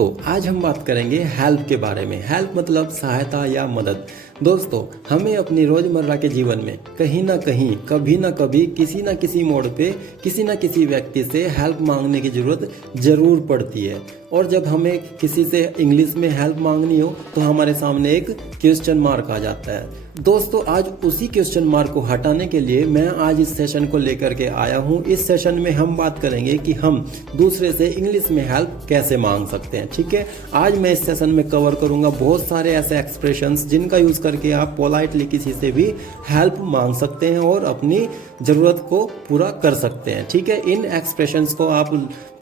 दोस्तों आज हम बात करेंगे हेल्प के बारे में। हेल्प मतलब सहायता या मदद। दोस्तों हमें अपनी रोज़मर्रा के जीवन में कहीं ना कहीं कभी ना कभी किसी ना किसी मोड़ पे किसी ना किसी व्यक्ति से हेल्प मांगने की ज़रूरत ज़रूर पड़ती है। और जब हमें किसी से इंग्लिश में हेल्प मांगनी हो तो हमारे सामने एक क्वेश्चन मार्क आ जाता है। दोस्तों आज उसी क्वेश्चन मार्क को हटाने के लिए मैं आज इस सेशन को लेकर के आया हूँ। इस सेशन में हम बात करेंगे कि हम दूसरे से इंग्लिश में हेल्प कैसे मांग सकते हैं। ठीक है, आज मैं इस सेशन में कवर करूंगा बहुत सारे ऐसे एक्सप्रेशंस जिनका यूज़ करके आप पोलाइटली किसी से भी हेल्प मांग सकते हैं और अपनी ज़रूरत को पूरा कर सकते हैं। ठीक है, इन एक्सप्रेशंस को आप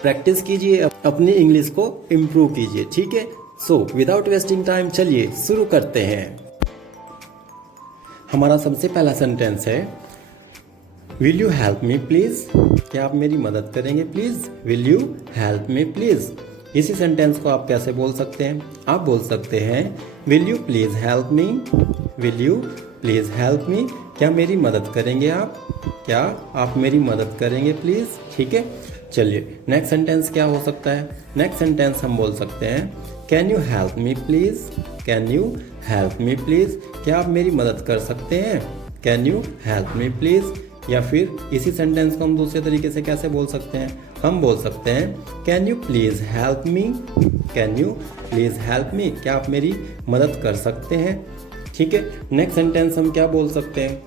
प्रैक्टिस कीजिए, अपनी इंग्लिश को इम्प्रूव कीजिए। ठीक है, सो विदाउट वेस्टिंग टाइम चलिए शुरू करते हैं। हमारा सबसे पहला सेंटेंस है will you help me please. क्या आप मेरी मदद करेंगे please? Will you help me please. इसी सेंटेंस को आप कैसे बोल सकते हैं? आप बोल सकते हैं will you please help me. Will you please help मी। क्या मेरी मदद करेंगे आप? क्या आप मेरी मदद करेंगे प्लीज़? ठीक है, चलिए नेक्स्ट सेंटेंस क्या हो सकता है? नेक्स्ट सेंटेंस हम बोल सकते हैं can you help me please. Can you help me please. क्या आप मेरी मदद कर सकते हैं? Can you help me please. या फिर इसी सेंटेंस को हम दूसरे तरीके से कैसे बोल सकते हैं? हम बोल सकते हैं can you please help me. Can you please help मी। क्या आप मेरी मदद कर सकते हैं? ठीक है, नेक्स्ट सेंटेंस हम क्या बोल सकते हैं?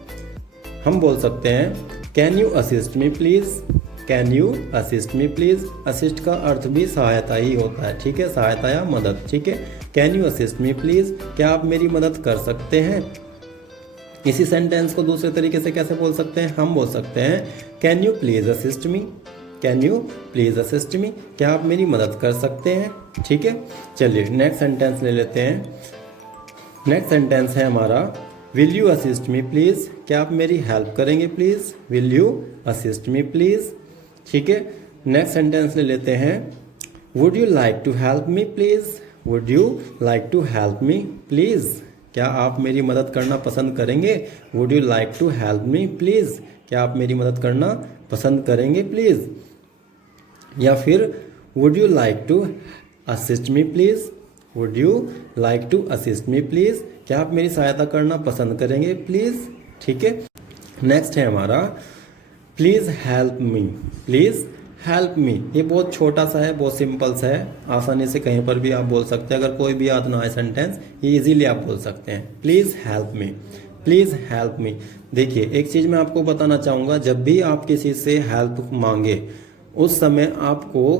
हम बोल सकते हैं can you assist me please. Can you assist me please. Assist का अर्थ भी सहायता ही होता है। ठीक है, सहायता या मदद। ठीक है, can you assist me please. क्या आप मेरी मदद कर सकते हैं? इसी सेंटेंस को दूसरे तरीके से कैसे बोल सकते हैं? हम बोल सकते हैं can you please assist me. Can you please assist मी। क्या आप मेरी मदद कर सकते हैं? ठीक है, चलिए नेक्स्ट सेंटेंस ले लेते हैं। नेक्स्ट सेंटेंस है हमारा will you assist me please. क्या आप मेरी हेल्प करेंगे please? Will you assist me please. ठीक है, नेक्स्ट सेंटेंस ले लेते हैं would you like to help me please. Would you like to help me please. क्या आप मेरी मदद करना पसंद करेंगे? Would you like to help me please. क्या आप मेरी मदद करना पसंद करेंगे प्लीज़। या फिर would you like to assist me please. Would you like to assist me please. क्या आप मेरी सहायता करना पसंद करेंगे प्लीज़। ठीक है, नेक्स्ट है हमारा please help me. Please help मी। ये बहुत छोटा सा है, बहुत सिंपल सा है, आसानी से कहीं पर भी आप बोल सकते हैं। अगर कोई भी याद ना आए सेंटेंस ये इजीली आप बोल सकते हैं please help me. Please help मी। देखिए एक चीज़ मैं आपको बताना चाहूँगा, जब भी आप किसी से हेल्प मांगे उस समय आपको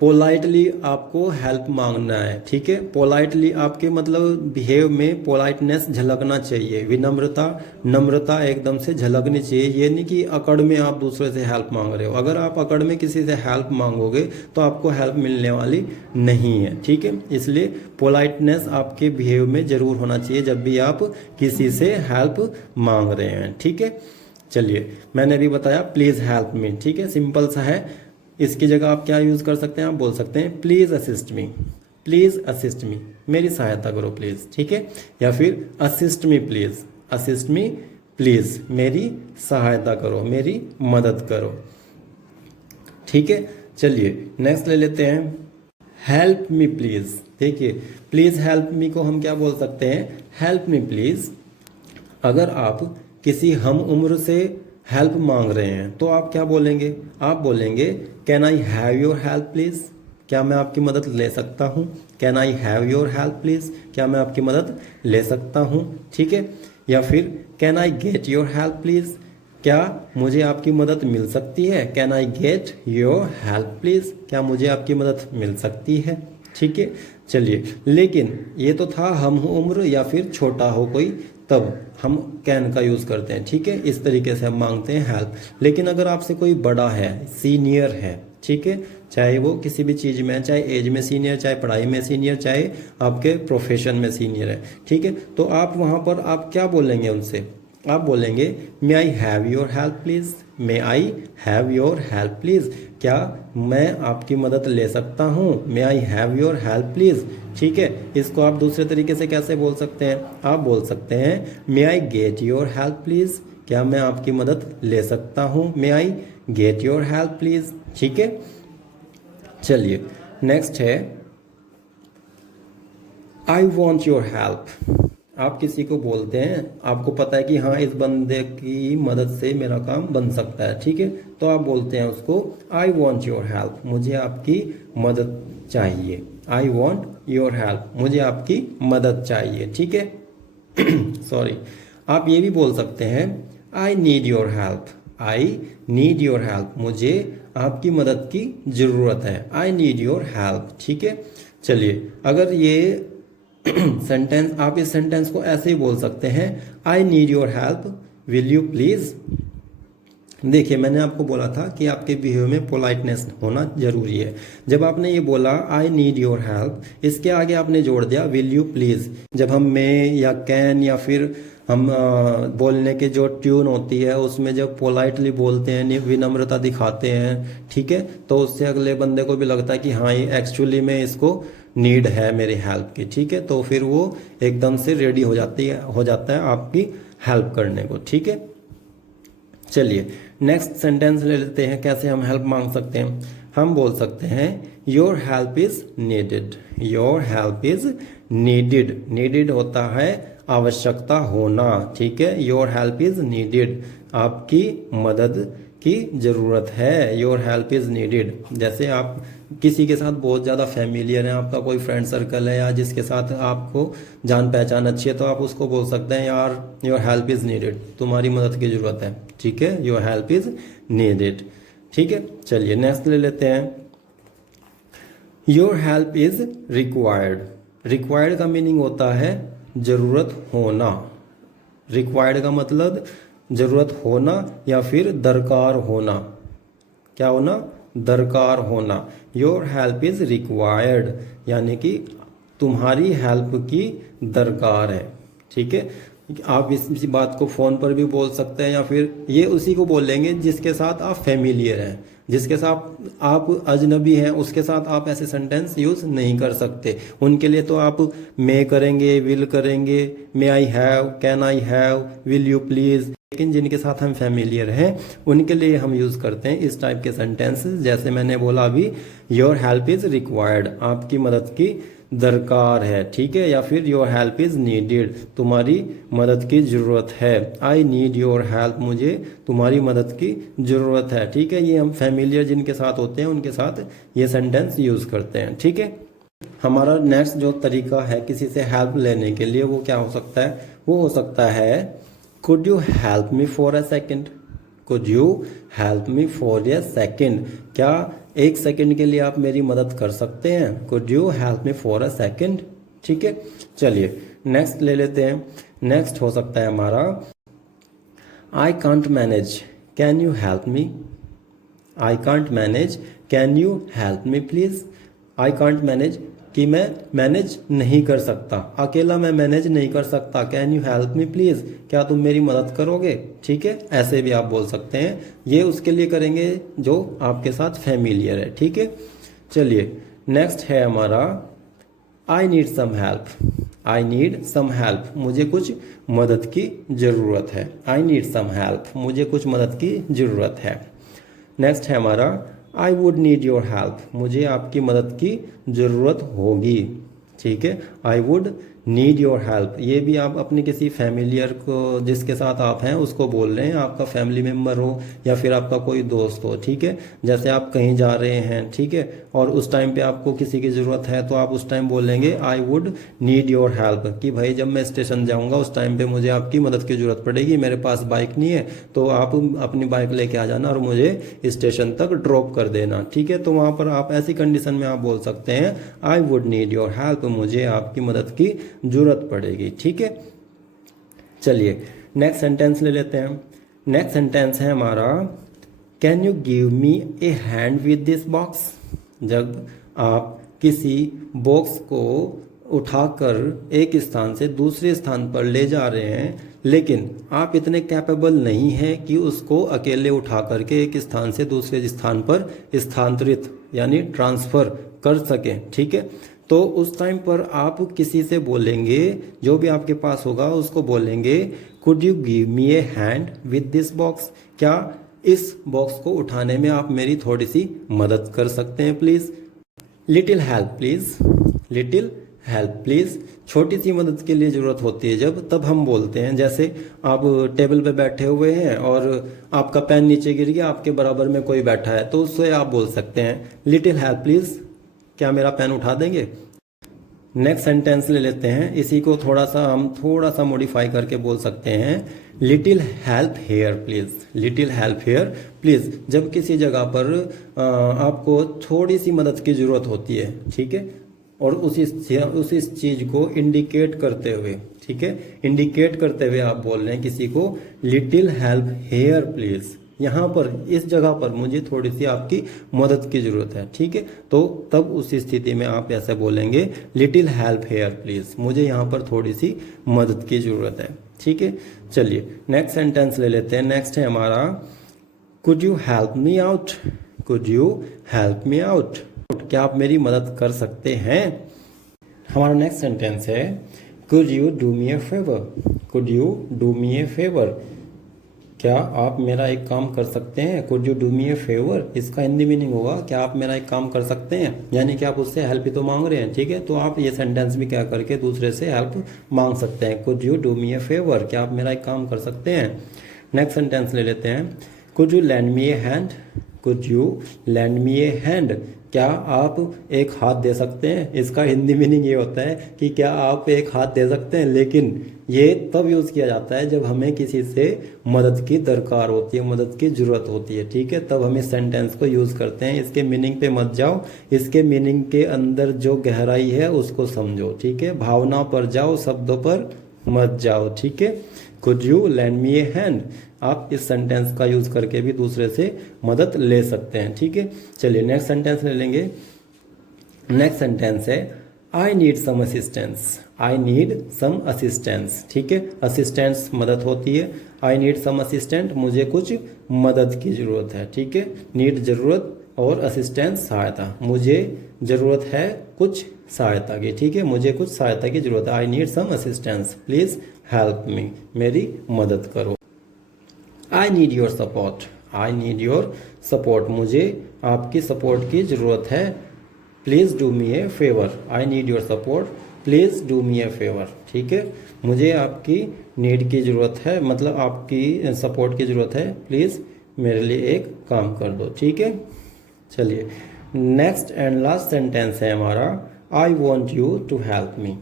पोलाइटली आपको हेल्प मांगना है। ठीक है, पोलाइटली आपके मतलब बिहेव में पोलाइटनेस झलकना चाहिए, विनम्रता नम्रता एकदम से झलकनी चाहिए। ये नहीं कि अकड़ में आप दूसरे से हेल्प मांग रहे हो। अगर आप अकड़ में किसी से हेल्प मांगोगे तो आपको हेल्प मिलने वाली नहीं है। ठीक है, इसलिए पोलाइटनेस आपके बिहेव में ज़रूर होना चाहिए जब भी आप किसी से हेल्प मांग रहे हैं। ठीक है, चलिए मैंने भी बताया प्लीज़ हेल्प मी। ठीक है, सिंपल सा है। इसकी जगह आप क्या यूज़ कर सकते हैं? आप बोल सकते हैं please assist me. Please assist मी, मेरी सहायता करो प्लीज़। ठीक है, या फिर assist me please. Assist me please, मेरी सहायता करो, मेरी मदद करो। ठीक है, चलिए नेक्स्ट ले लेते हैं हेल्प मी प्लीज़। देखिए प्लीज़ हेल्प मी को हम क्या बोल सकते हैं? Help me please. अगर आप किसी हम उम्र से हेल्प मांग रहे हैं तो आप क्या बोलेंगे? आप बोलेंगे can I have your help please. क्या मैं आपकी मदद ले सकता हूँ? Can I have your help please. क्या मैं आपकी मदद ले सकता हूँ? ठीक है, या फिर can I get your help please. क्या मुझे आपकी मदद मिल सकती है? Can I get your help please. क्या मुझे आपकी मदद मिल सकती है? ठीक है, चलिए लेकिन ये तो था हम उम्र या फिर छोटा हो कोई, तब हम कैन का यूज़ करते हैं। ठीक है, इस तरीके से हम मांगते हैं हेल्प। लेकिन अगर आपसे कोई बड़ा है, सीनियर है, ठीक है, चाहे वो किसी भी चीज़ में है, चाहे एज में सीनियर, चाहे पढ़ाई में सीनियर, चाहे आपके प्रोफेशन में सीनियर है, ठीक है, तो आप वहाँ पर आप क्या बोलेंगे उनसे? आप बोलेंगे may I have your help please. May I have your help please. क्या मैं आपकी मदद ले सकता हूँ? May I have your help please. ठीक है, इसको आप दूसरे तरीके से कैसे बोल सकते हैं? आप बोल सकते हैं may I get your help please. क्या मैं आपकी मदद ले सकता हूँ? May I get your help please. ठीक है, चलिए नेक्स्ट है आई वॉन्ट योर हेल्प। आप किसी को बोलते हैं, आपको पता है कि हाँ इस बंदे की मदद से मेरा काम बन सकता है, ठीक है, तो आप बोलते हैं उसको आई वॉन्ट योर हेल्प, मुझे आपकी मदद चाहिए। आई वॉन्ट योर हेल्प, मुझे आपकी मदद चाहिए, ठीक है। सॉरी। आप ये भी बोल सकते हैं आई need your help. I need your help, मुझे आपकी मदद की ज़रूरत है। आई नीड योर हेल्प, ठीक है। चलिए, अगर ये सेंटेंस, आप इस सेंटेंस को ऐसे ही बोल सकते हैं आई need your help, will you please. देखिए, मैंने आपको बोला था कि आपके बिहेव में पोलाइटनेस होना जरूरी है। जब आपने ये बोला आई नीड योर हेल्प, इसके आगे आपने जोड़ दिया विल यू प्लीज़। जब हम मे या कैन या फिर हम बोलने के जो ट्यून होती है उसमें जब पोलाइटली बोलते हैं, विनम्रता दिखाते हैं, ठीक है, तो उससे अगले बंदे को भी लगता है कि हाँ ये एक्चुअली में इसको नीड है मेरी हेल्प की, ठीक है, तो फिर वो एकदम से रेडी हो जाता है आपकी हेल्प करने को, ठीक है। चलिए, नेक्स्ट सेंटेंस ले लेते हैं, कैसे हम हेल्प मांग सकते हैं। हम बोल सकते हैं your help is needed. Your help is needed. Needed होता है आवश्यकता होना, ठीक है। योर हेल्प इज नीडेड, आपकी मदद की जरूरत है। Your help is needed. जैसे आप किसी के साथ बहुत ज़्यादा फैमिलियर है, आपका कोई फ्रेंड सर्कल है या जिसके साथ आपको जान पहचान अच्छी है, तो आप उसको बोल सकते हैं यार योर हेल्प इज़ नीडेड, तुम्हारी मदद की ज़रूरत है, ठीक है। योर हेल्प इज़ नीडेड, ठीक है। चलिए नेक्स्ट ले लेते हैं, your help is required. Required का मीनिंग होता है ज़रूरत होना। रिक्वायर्ड का मतलब ज़रूरत होना या फिर दरकार होना। क्या होना? दरकार होना। योर हेल्प इज़ रिक्वायर्ड, यानी कि तुम्हारी हेल्प की दरकार है, ठीक है। आप इसी बात को फ़ोन पर भी बोल सकते हैं या फिर ये उसी को बोलेंगे जिसके साथ आप फेमिलियर हैं। जिसके साथ आप अजनबी हैं उसके साथ आप ऐसे सेंटेंस यूज़ नहीं कर सकते। उनके लिए तो आप मे करेंगे, विल करेंगे, may I have, can I have, will you please. लेकिन जिनके साथ हम फैमिलियर हैं उनके लिए हम यूज़ करते हैं इस टाइप के सेंटेंसेस, जैसे मैंने बोला अभी, योर हेल्प इज़ रिक्वायर्ड, आपकी मदद की दरकार है, ठीक है। या फिर योर हेल्प इज़ नीडेड, तुम्हारी मदद की ज़रूरत है। आई नीड योर हेल्प, मुझे तुम्हारी मदद की ज़रूरत है, ठीक है। ये हम फैमिलियर जिनके साथ होते हैं उनके साथ ये सेंटेंस यूज़ करते हैं, ठीक है। हमारा नेक्स्ट जो तरीका है किसी से हेल्प लेने के लिए, वो क्या हो सकता है? वो हो सकता है Could you help me for a second? Could you help me for a second? क्या एक सेकंड के लिए आप मेरी मदद कर सकते हैं? Could you help me for a second? ठीक है। चलिए नेक्स्ट ले लेते हैं। नेक्स्ट हो सकता है हमारा I can't manage, can you help me? I can't manage, can you help me please? I can't manage, कि मैं मैनेज नहीं कर सकता, अकेला मैं मैनेज नहीं कर सकता। Can you help me please, क्या तुम मेरी मदद करोगे, ठीक है। ऐसे भी आप बोल सकते हैं। ये उसके लिए करेंगे जो आपके साथ फैमिलियर है, ठीक है। चलिए नेक्स्ट है हमारा I need some help. I need some help, मुझे कुछ मदद की ज़रूरत है। आई नीड सम हेल्प, मुझे कुछ मदद की ज़रूरत है। नेक्स्ट है हमारा I would need your help, मुझे आपकी मदद की ज़रूरत होगी, ठीक है। I would need your help, ये भी आप अपने किसी फैमिलियर को जिसके साथ आप हैं उसको बोल रहे हैं, आपका फैमिली मेम्बर हो या फिर आपका कोई दोस्त हो, ठीक है। जैसे आप कहीं जा रहे हैं, ठीक है, और उस टाइम पे आपको किसी की ज़रूरत है तो आप उस टाइम बोलेंगे I would need your help, कि भाई जब मैं स्टेशन जाऊँगा उस टाइम पे मुझे आपकी मदद की ज़रूरत पड़ेगी, मेरे पास बाइक नहीं है, तो आप अपनी बाइक लेके आ जाना और मुझे स्टेशन तक ड्रॉप कर देना, ठीक है। तो वहाँ पर आप ऐसी कंडीशन में आप बोल सकते हैं I would need your help, मुझे आपकी मदद की जरूरत पड़ेगी, ठीक है। चलिए नेक्स्ट सेंटेंस ले लेते हैं। नेक्स्ट सेंटेंस है हमारा can you give me A hand with this box. जब आप किसी बॉक्स को उठाकर एक स्थान से दूसरे स्थान पर ले जा रहे हैं, लेकिन आप इतने कैपेबल नहीं हैं कि उसको अकेले उठा करके एक स्थान से दूसरे स्थान पर स्थानांतरित यानी ट्रांसफ़र कर सकें, ठीक है। तो उस टाइम पर आप किसी से बोलेंगे, जो भी आपके पास होगा उसको बोलेंगे could you give me A hand with this box, क्या इस बॉक्स को उठाने में आप मेरी थोड़ी सी मदद कर सकते हैं please. Little help please, little help please. छोटी सी मदद के लिए ज़रूरत होती है जब, तब हम बोलते हैं। जैसे आप टेबल पे बैठे हुए हैं और आपका पेन नीचे गिर गया, आपके बराबर में कोई बैठा है, तो उससे आप बोल सकते हैं लिटिल हेल्प प्लीज़, क्या मेरा पेन उठा देंगे। नेक्स्ट सेंटेंस ले लेते हैं, इसी को हम थोड़ा सा मॉडिफाई करके बोल सकते हैं little help here please. Little help here please, जब किसी जगह पर आपको थोड़ी सी मदद की ज़रूरत होती है, ठीक है, और उसी चीज़ को इंडिकेट करते हुए, ठीक है, इंडिकेट करते हुए आप बोल रहे हैं किसी को लिटिल हेल्प हेयर प्लीज़, यहाँ पर इस जगह पर मुझे थोड़ी सी आपकी मदद की ज़रूरत है, ठीक है। तो तब उस स्थिति में आप ऐसे बोलेंगे लिटिल हेल्प हेयर प्लीज़, मुझे यहाँ पर थोड़ी सी मदद की ज़रूरत है, ठीक है। चलिए नेक्स्ट सेंटेंस ले लेते हैं। नेक्स्ट है हमारा could you help me out. Could you help me out, क्या आप मेरी मदद कर सकते हैं। हमारा नेक्स्ट सेंटेंस है could you do me a favour. Could you do me a favour, क्या आप मेरा एक काम कर सकते हैं। Could you do me a favour, इसका हिंदी मीनिंग होगा क्या आप मेरा एक काम कर सकते हैं, यानी कि आप उससे हेल्प ही तो मांग रहे हैं, ठीक है। तो आप ये सेंटेंस भी क्या करके दूसरे से हेल्प मांग सकते हैं। Could you do me a favour, क्या आप मेरा एक काम कर सकते हैं। नेक्स्ट सेंटेंस ले लेते हैं could you land me A hand. Could you land me A hand, क्या आप एक हाथ दे सकते हैं। इसका हिंदी मीनिंग ये होता है कि क्या आप एक हाथ दे सकते हैं, लेकिन ये तब यूज़ किया जाता है जब हमें किसी से मदद की दरकार होती है, मदद की ज़रूरत होती है, ठीक है, तब हम इस सेंटेंस को यूज़ करते हैं। इसके मीनिंग पे मत जाओ, इसके मीनिंग के अंदर जो गहराई है उसको समझो, ठीक है। भावना पर जाओ, शब्दों पर मत जाओ, ठीक है। Could you land me A hand, आप इस सेंटेंस का यूज़ करके भी दूसरे से मदद ले सकते हैं, ठीक है। चलिए नेक्स्ट सेंटेंस ले लेंगे। नेक्स्ट सेंटेंस है I need some assistance. I need some assistance, ठीक है, असिस्टेंस मदद होती है। आई नीड सम असिस्टेंट, मुझे कुछ मदद की ज़रूरत है, ठीक है। नीड ज़रूरत और असिस्टेंस सहायता, मुझे ज़रूरत है कुछ सहायता की, ठीक है, मुझे कुछ सहायता की ज़रूरत है। I need some assistance please help me, मेरी मदद करो। I need your support. I need your support, मुझे आपकी सपोर्ट की ज़रूरत है। Please do me a favour. I need your support, please do me a favour, ठीक है, मुझे आपकी नीड की ज़रूरत है, मतलब आपकी सपोर्ट की ज़रूरत है, प्लीज़ मेरे लिए एक काम कर दो, ठीक है। चलिए नेक्स्ट एंड लास्ट सेंटेंस है हमारा I want you to help me.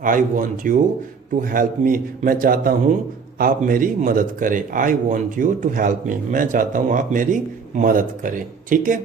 I want you to help me, मैं चाहता हूँ आप मेरी मदद करें। I want you to help me, मैं चाहता हूँ आप मेरी मदद करें, ठीक है।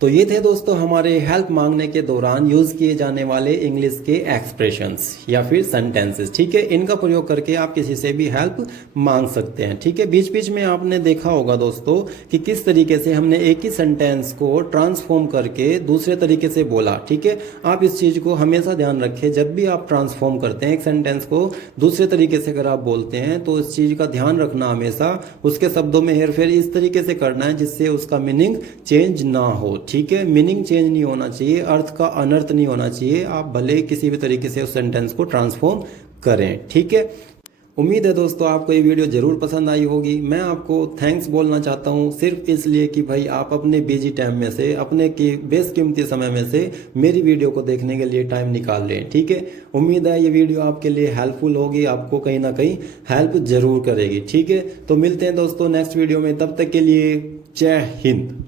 तो ये थे दोस्तों हमारे हेल्प मांगने के दौरान यूज़ किए जाने वाले इंग्लिश के एक्सप्रेशंस या फिर सेंटेंसेस, ठीक है। इनका प्रयोग करके आप किसी से भी हेल्प मांग सकते हैं, ठीक है। बीच बीच में आपने देखा होगा दोस्तों कि किस तरीके से हमने एक ही सेंटेंस को ट्रांसफॉर्म करके दूसरे तरीके से बोला, ठीक है। आप इस चीज़ को हमेशा ध्यान रखें, जब भी आप ट्रांसफॉर्म करते हैं एक सेंटेंस को दूसरे तरीके से अगर आप बोलते हैं तो इस चीज़ का ध्यान रखना, हमेशा उसके शब्दों में हेर फेर इस तरीके से करना है जिससे उसका मीनिंग चेंज ना हो, ठीक है। मीनिंग चेंज नहीं होना चाहिए, अर्थ का अनर्थ नहीं होना चाहिए, आप भले किसी भी तरीके से उस सेंटेंस को ट्रांसफॉर्म करें, ठीक है। उम्मीद है दोस्तों आपको ये वीडियो ज़रूर पसंद आई होगी। मैं आपको थैंक्स बोलना चाहता हूँ सिर्फ इसलिए कि भाई आप अपने बिजी टाइम में से, अपने की बेशकीमती समय में से मेरी वीडियो को देखने के लिए टाइम निकाल रहे हैं, ठीक है। उम्मीद है ये वीडियो आपके लिए हेल्पफुल होगी, आपको कहीं ना कहीं हेल्प ज़रूर करेगी, ठीक है। तो मिलते हैं दोस्तों नेक्स्ट वीडियो में, तब तक के लिए जय हिंद।